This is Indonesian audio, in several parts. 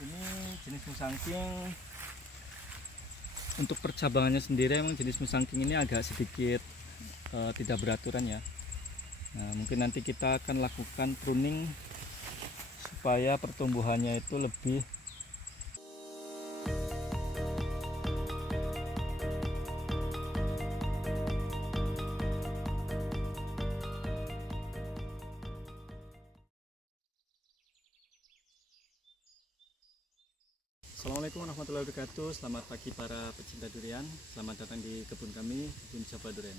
Ini jenis musangking. Untuk percabangannya sendiri emang jenis musangking ini agak sedikit tidak beraturan ya. Nah, mungkin nanti kita akan lakukan pruning supaya pertumbuhannya itu lebih Assalamualaikum warahmatullahi wabarakatuh. Selamat pagi para pecinta durian. Selamat datang di kebun kami, kebun Java Duren.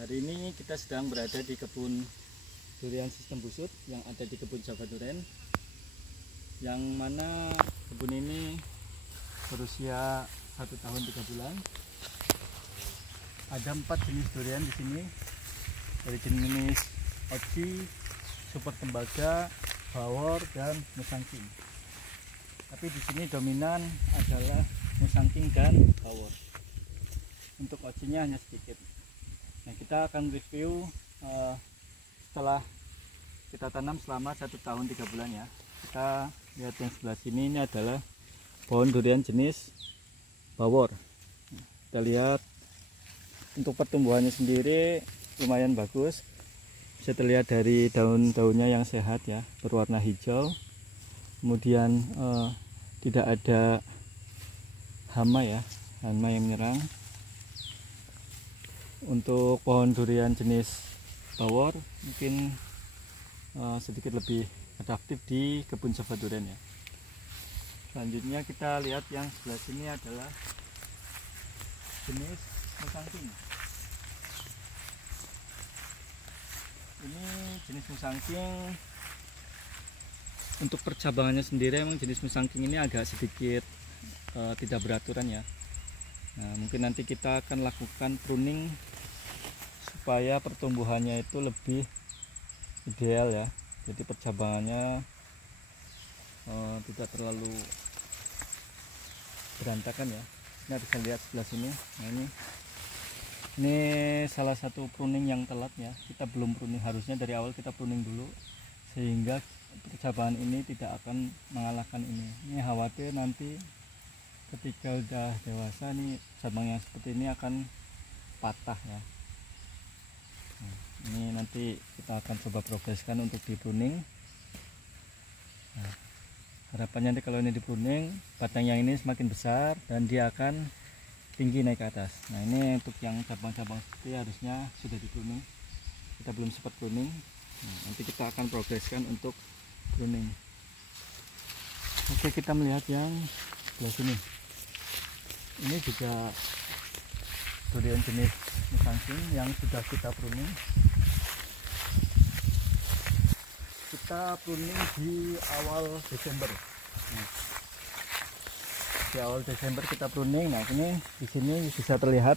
Hari ini kita sedang berada di kebun durian sistem busut yang ada di kebun Java Duren. Yang mana kebun ini berusia 1 tahun 3 bulan. Ada 4 jenis durian di sini. Dari jenis Oji, Super Tembaga, Bawor, dan Musangking. Tapi di sini dominan adalah musangking dan bawor. Untuk ojinya hanya sedikit. Nah, kita akan review setelah kita tanam selama 1 tahun 3 bulan ya. Kita lihat yang sebelah sini, ini adalah pohon durian jenis bawor. Kita lihat untuk pertumbuhannya sendiri lumayan bagus. Bisa terlihat dari daun-daunnya yang sehat ya, berwarna hijau. Kemudian tidak ada hama ya, hama yang menyerang. Untuk pohon durian jenis bawor mungkin sedikit lebih adaptif di kebun Java Duren ya. Selanjutnya kita lihat yang sebelah sini adalah jenis musangking. Ini jenis musangking. Untuk percabangannya sendiri emang jenis musangking ini agak sedikit tidak beraturan ya. Nah, mungkin nanti kita akan lakukan pruning supaya pertumbuhannya itu lebih ideal ya. Jadi percabangannya tidak terlalu berantakan ya. Nah, bisa lihat sebelah sini. Nah, ini salah satu pruning yang telat ya. Kita belum pruning, harusnya dari awal kita pruning dulu sehingga percabangan ini tidak akan mengalahkan ini. Ini khawatir nanti ketika udah dewasa nih cabang yang seperti ini akan patah ya. Nah, ini nanti kita akan coba progreskan untuk di pruning. Nah, harapannya nanti kalau ini di pruning, batang yang ini semakin besar dan dia akan tinggi naik ke atas. Nah, ini untuk yang cabang-cabang seperti harusnya sudah di pruning. Kita belum sempat pruning. Nah, nanti kita akan progreskan untuk pruning. Oke, kita melihat yang sebelah sini. Ini juga durian jenis musangking yang sudah kita pruning. Kita pruning di awal Desember. Nah, di awal Desember kita pruning. Nah, ini di sini bisa terlihat.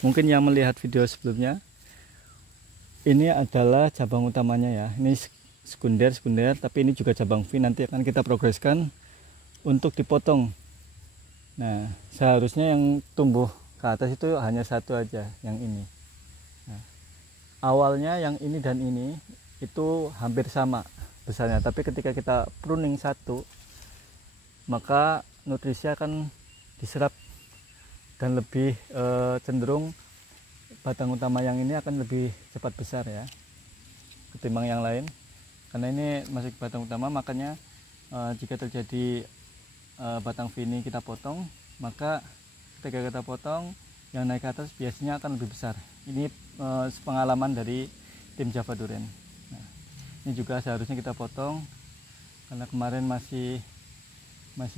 Mungkin yang melihat video sebelumnya, ini adalah cabang utamanya ya. Ini sekunder, tapi ini juga cabang V. Nanti akan kita progreskan untuk dipotong. Nah, seharusnya yang tumbuh ke atas itu hanya satu aja, yang ini. Nah, awalnya yang ini dan ini itu hampir sama besarnya, tapi ketika kita pruning satu, maka nutrisi akan diserap dan lebih cenderung batang utama yang ini akan lebih cepat besar ya ketimbang yang lain, karena ini masih batang utama. Makanya jika terjadi batang V ini kita potong, maka ketika kita potong yang naik ke atas biasanya akan lebih besar. Ini pengalaman dari tim Java Duren. Nah, ini juga seharusnya kita potong karena kemarin masih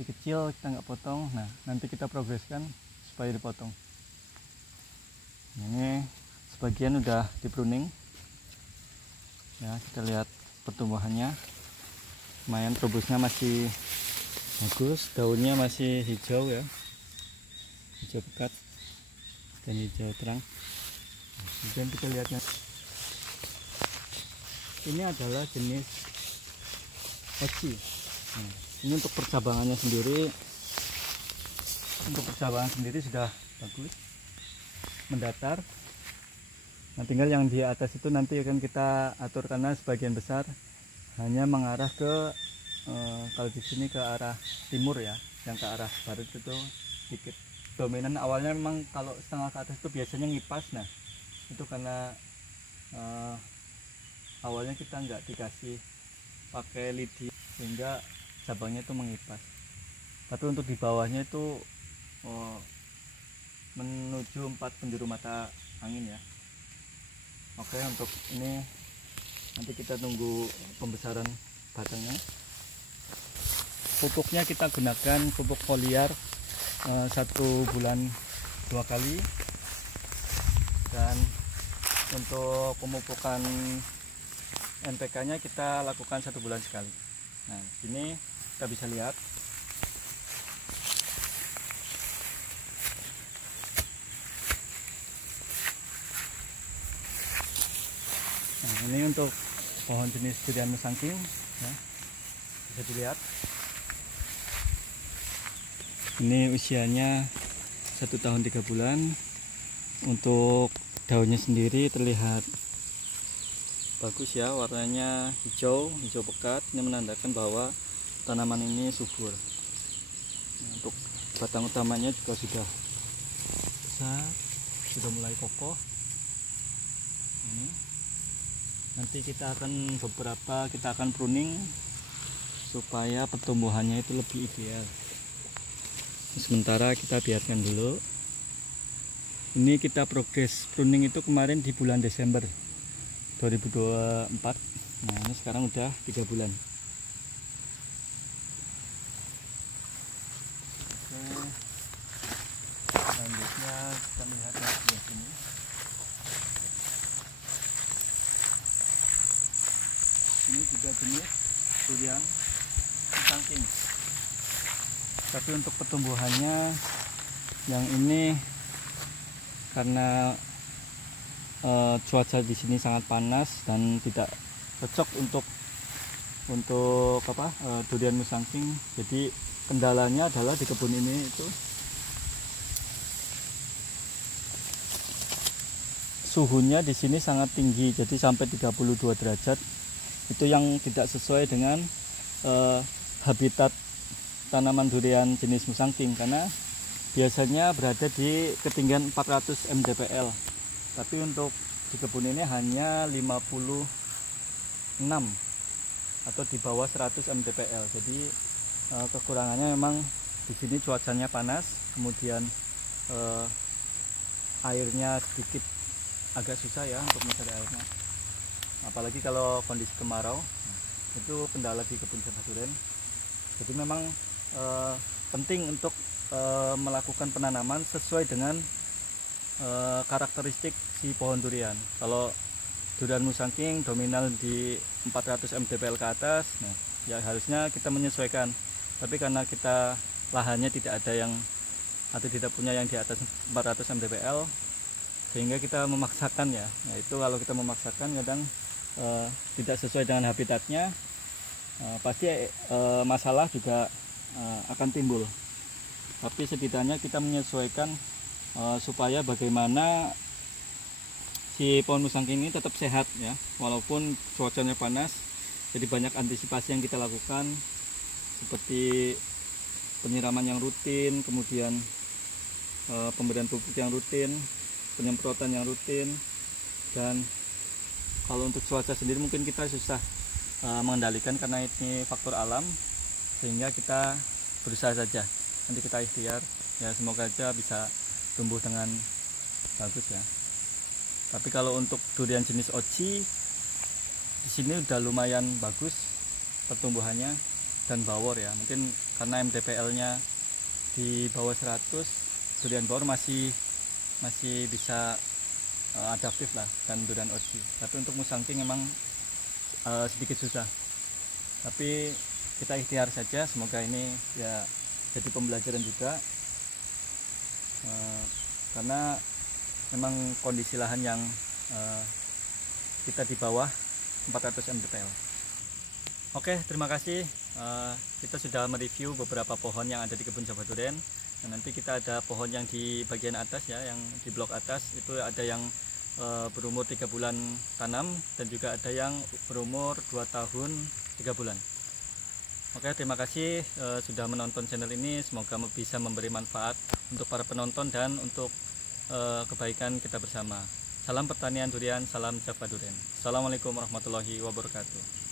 kecil, kita nggak potong. Nah, nanti kita progreskan supaya dipotong. Ini sebagian udah di pruning ya, kita lihat pertumbuhannya lumayan, terubusnya masih bagus, daunnya masih hijau ya, hijau pekat dan hijau terang. Kemudian kita lihatnya, ini adalah jenis Oji. Nah, ini untuk percabangannya sendiri sudah bagus, mendatar. Nah, tinggal yang di atas itu nanti akan kita atur karena sebagian besar hanya mengarah ke kalau di sini ke arah timur ya, yang ke arah barat itu sedikit dominan. Awalnya memang kalau setengah ke atas itu biasanya ngipas. Nah itu karena awalnya kita nggak dikasih pakai lidi sehingga cabangnya itu mengipas. Tapi untuk di bawahnya itu menuju 4 penjuru mata angin ya. Oke, untuk ini nanti kita tunggu pembesaran batangnya. Pupuknya kita gunakan pupuk foliar 1 bulan 2 kali, dan untuk pemupukan NPK nya kita lakukan 1 bulan sekali. Nah sini kita bisa lihat ini untuk pohon jenis durian musangking ya, bisa dilihat ini usianya 1 tahun 3 bulan. Untuk daunnya sendiri terlihat bagus ya, warnanya hijau pekat. Ini menandakan bahwa tanaman ini subur. Nah, untuk batang utamanya juga sudah besar, sudah mulai kokoh. Ini nanti kita akan pruning supaya pertumbuhannya itu lebih ideal. Sementara kita biarkan dulu. Ini kita progres pruning itu kemarin di bulan Desember 2024. Nah ini sekarang udah 3 bulan. Oke, selanjutnya kita melihat di sini. Ini juga jenis durian musangking, tapi untuk pertumbuhannya yang ini karena cuaca di sini sangat panas dan tidak cocok untuk durian musangking. Jadi kendalanya adalah di kebun ini itu suhunya di sini sangat tinggi, jadi sampai 32 derajat. Itu yang tidak sesuai dengan habitat tanaman durian jenis musangking, karena biasanya berada di ketinggian 400 mdpl. Tapi untuk di kebun ini hanya 56 atau di bawah 100 mdpl. Jadi kekurangannya memang di sini cuacanya panas, kemudian airnya sedikit agak susah ya untuk mencari airnya. Apalagi kalau kondisi kemarau, itu kendala di kebun cabang durian. Jadi memang penting untuk melakukan penanaman sesuai dengan karakteristik si pohon durian. Kalau durian musangking dominan di 400 mdpl ke atas, nah ya harusnya kita menyesuaikan. Tapi karena kita lahannya tidak ada yang atau tidak punya yang di atas 400 mdpl, sehingga kita memaksakan ya. Nah itu kalau kita memaksakan kadang tidak sesuai dengan habitatnya, pasti masalah juga akan timbul. Tapi setidaknya kita menyesuaikan supaya bagaimana si pohon musangking ini tetap sehat ya, walaupun cuacanya panas. Jadi banyak antisipasi yang kita lakukan, seperti penyiraman yang rutin, kemudian pemberian pupuk yang rutin, penyemprotan yang rutin. Dan kalau untuk cuaca sendiri mungkin kita susah mengendalikan karena ini faktor alam, sehingga kita berusaha saja. Nanti kita ikhtiar ya, semoga aja bisa tumbuh dengan bagus ya. Tapi kalau untuk durian jenis oci di sini udah lumayan bagus pertumbuhannya dan bawor ya. Mungkin karena mdpl-nya di bawah 100, durian bawor masih bisa adaptif lah, dan durian oci. Tapi untuk musangking memang sedikit susah. Tapi kita ikhtiar saja, semoga ini ya jadi pembelajaran juga, karena memang kondisi lahan yang kita di bawah 400 mdpl. Oke, terima kasih. Kita sudah mereview beberapa pohon yang ada di kebun cabang durian. Dan nanti kita ada pohon yang di bagian atas ya, yang di blok atas itu ada yang berumur 3 bulan tanam, dan juga ada yang berumur 2 tahun 3 bulan. Oke, terima kasih sudah menonton channel ini. Semoga bisa memberi manfaat untuk para penonton dan untuk kebaikan kita bersama. Salam pertanian durian, salam Java Durian. Assalamualaikum warahmatullahi wabarakatuh.